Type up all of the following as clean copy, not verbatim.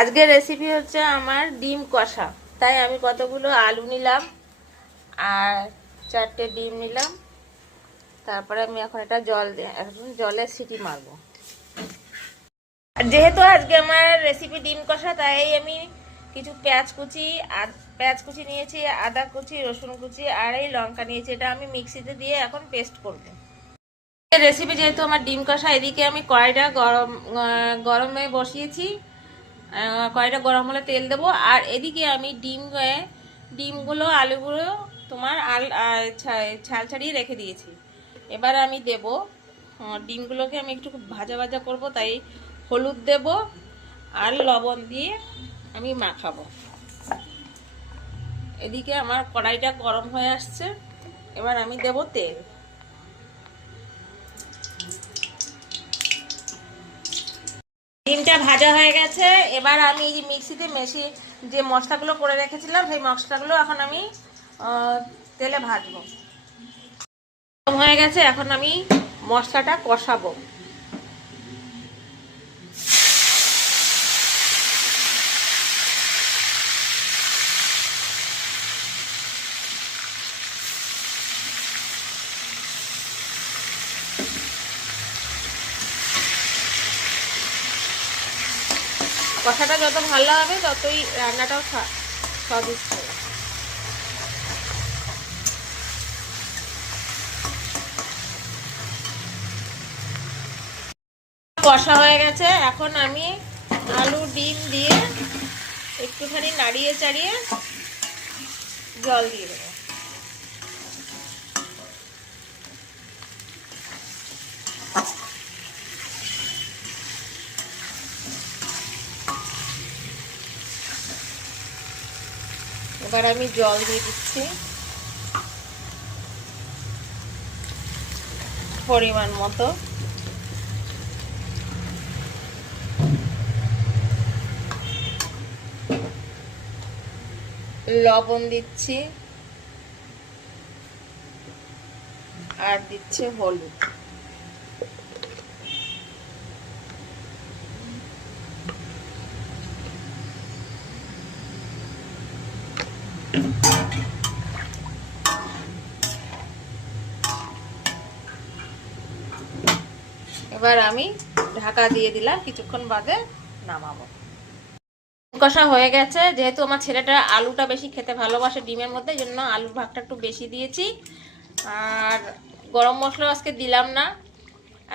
আজকের রেসিপি হচ্ছে আমার ডিম কষা। তাই আমি কতগুলো আলু নিলাম আর 4টে ডিম নিলাম। তারপরে আমি এখন এটা জলে সিটি মারবো। যেহেতু আজকে আমার রেসিপি ডিম কষা, তাই আমি কিছু পেঁয়াজ কুচি নিয়েছি, আদা কুচি, রসুন কুচি আর এই লঙ্কা নিয়েছি। এটা আমি মিক্সিতে দিয়ে এখন পেস্ট করবো। রেসিপি যেহেতু আমার ডিম কষা, এদিকে আমি কড়াইটা গরমে বসিয়েছি। কড়াইটা গরম হলে তেল দেবো। আর এদিকে আমি ডিমগুলো আলুগুলো তোমার ছাল ছাড়িয়ে রেখে দিয়েছি। এবার আমি দেব ডিমগুলোকে আমি একটু ভাজা ভাজা করব, তাই হলুদ দেব আর লবণ দিয়ে আমি মাখাবো। এদিকে আমার কড়াইটা গরম হয়ে আসছে। এবার আমি দেব তেল। ডিমটা ভাজা হয়ে গেছে। এবার আমি এই মিক্সিতে যে মশলাগুলো করে রেখেছিলাম, সেই মশলাগুলো এখন আমি তেলে ভাজবো। গরম হয়ে গেছে, এখন আমি মশলাটা কষাবো। কষাটা যত ভালো হবে ততই রান্নাটাও স্বাদিষ্ট হবে। কষা হয়ে গেছে, এখন আমি আলু ডিম দিয়ে একটুখানি নাড়িয়ে চাড়িয়ে জল দিয়ে দেবো। এবার আমি জল দিয়ে দিচ্ছি পরিমাণ মতো। লবণ দিচ্ছি আর দিচ্ছে হলুদ। এবার আমি ঢাকা দিয়ে দিলাম, কিছুক্ষণ বাদে নামাবো। কষা হয়ে গেছে। যেহেতু আমার ছেলেটা আলুটা বেশি খেতে ভালোবাসে ডিমের মধ্যে, জন্য আলুর ভাগটা একটু বেশি দিয়েছি। আর গরম মশলা আজকে দিলাম না,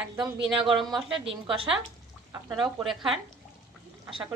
একদম বিনা গরম মশলা ডিম কষা। আপনারাও করে খান, আশা করি।